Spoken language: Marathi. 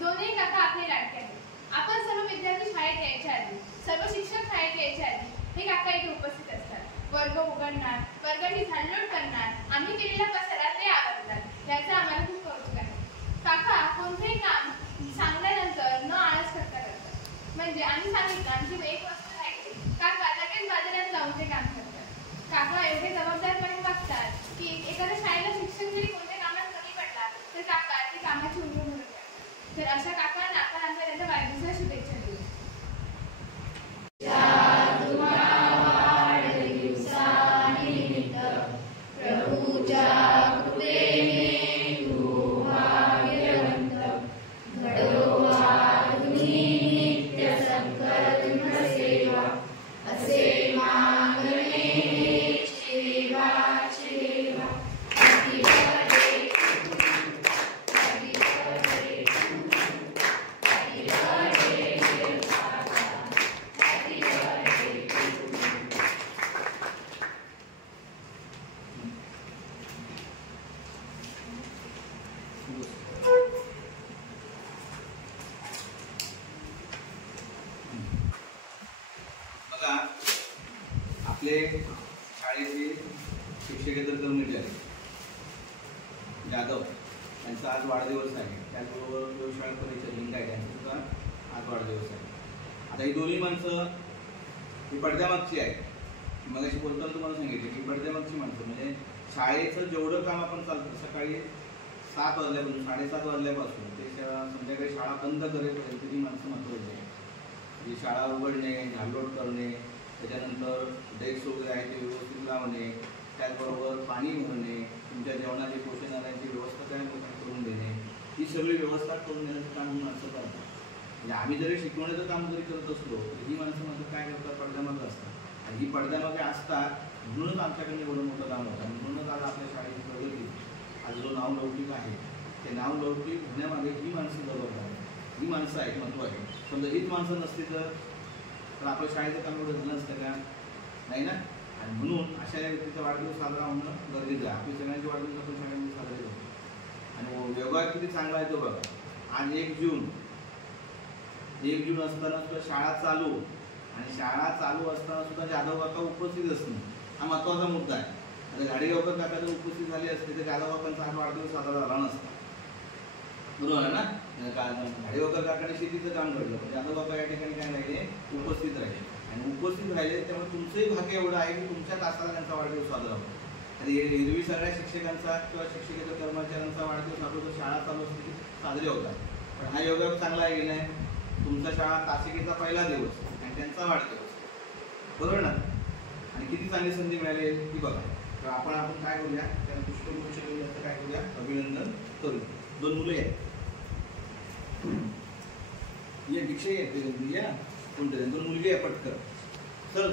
दोन्ही काका आपले लाडके आहेत. आपण सर्व विद्यार्थी शाळेत यायच्या आधी, सर्व शिक्षक शाळेत यायच्या आधी हे काका इथे उपस्थित असतात. वर्ग उघडणार, वर्गाची झाडलोट करणार, आम्ही केलेला पसारा ते आवरतात. याचा आम्हाला खूप कौतुक आहे. काका कोणतेही काम सांगल्यानंतर न आळस करता करतात. म्हणजे आम्ही सांगितलं आमची एक वस्तू राहिली, काका लगेच बाजारात जाऊन ते काम करतात. काका एवढे जबाबदारपणे वागतात की एखाद्या शाळेला शिक्षक जरी कोणत्या कामात कमी पडला तर काका ती कामाची उंगली भरून द्या. तर अशा काकांना आपण आमच्या त्यांच्या वाढदिवसाला शुभेच्छा देऊ. आपले शाळेचे शिक्षकेतर कर्मचारी जाधव यांचा आज वाढदिवस आहे. त्याचबरोबर प्रयोगशाळा परिषद लिंगायत यांचा आज वाढदिवस आहे. आता ही दोन्ही माणसं ही पडद्यामागची आहेत. मग अशी बोलताना तुम्हाला सांगितले की पडद्यामागची माणसं म्हणजे शाळेचं जेवढं काम आपण चालतं सकाळी 7 वाजल्यापासून 7:30 वाजल्यापासून ते संध्याकाळी शाळा बंद करेपर्यंत ही माणसं महत्त्वाची आहे. जी शाळा उघडणे, झाडलोट करणे, त्याच्यानंतर डेस्क वगैरे आहे ते व्यवस्थित लावणे, त्याचबरोबर पाणी भरणे, तुमच्या जेवणाची पोषण आहाराची व्यवस्था काय करून देणे, ही सगळी व्यवस्था करून देण्याचं काम ही माणसं करतात. म्हणजे आम्ही जरी शिकवण्याचं काम जरी करत असलो तर ही माणसं मात्र काय करतात, पडद्यामागे असतात. आणि ही पडद्यामागे असतात म्हणूनच आमच्याकडे एवढं मोठं काम होतं. म्हणूनच आज आपल्या शाळेची प्रगती, आज जो नाव लौकिक आहे ते नाव लौकिक होण्यामागे ही माणसं जबाबदार आहे. ही माणसं आहेत, महत्त्व आहे. समजा हीच माणसं नसती तर आपल्या शाळेचं काम एवढं झालं असतं का? नाही ना. आणि म्हणून अशा व्यक्तीचा वाढदिवस साजरा होणं गरजेचं आहे. आपली सगळ्यांचे वाढदिवस आपण शाळेमध्ये साजरे करतो. आणि व्यवहार किती चांगला आहे तो बघा. आज 1 जून असताना सुद्धा शाळा चालू, आणि शाळा चालू असताना सुद्धा जाधव काका उपस्थित असणं हा महत्त्वाचा मुद्दा आहे. आता घाडीगावकर काका जर उपस्थित झाले असते तर जाधव काकांचा हा वाढदिवस साजरा झाला नसता. बरोबर आहे ना. घाडीगावकर काकाने शेतीचं काम घडलं, पण जाधव काका या ठिकाणी काय राहिले, उपस्थित राहिले. आणि उपस्थित राहिले त्यामुळे तुमचंही भाग्य एवढं आहे की तुमच्या तासाला त्यांचा वाढदिवस साजरा होतो. आणि एरवी सगळ्या शिक्षकांचा किंवा शिक्षकेतर कर्मचाऱ्यांचा वाढदिवस अगोदर शाळा चालू असते साजरे होतात. पण हा योग चांगला आहे की नाही, तुमचा शाळा तासिकेचा पहिला दिवस आणि त्यांचा वाढदिवस, बरोबर ना. आणि किती चांगली संधी मिळाली ती बघा. तर आपण काय करूया, त्यांना पुष्पगुच्छ देऊन काय करूया, अभिनंदन करू. 2 मुलं आहेत, ये दीक्षा येते, कोणतरी 2 मुलगी आहे, पटकन चल.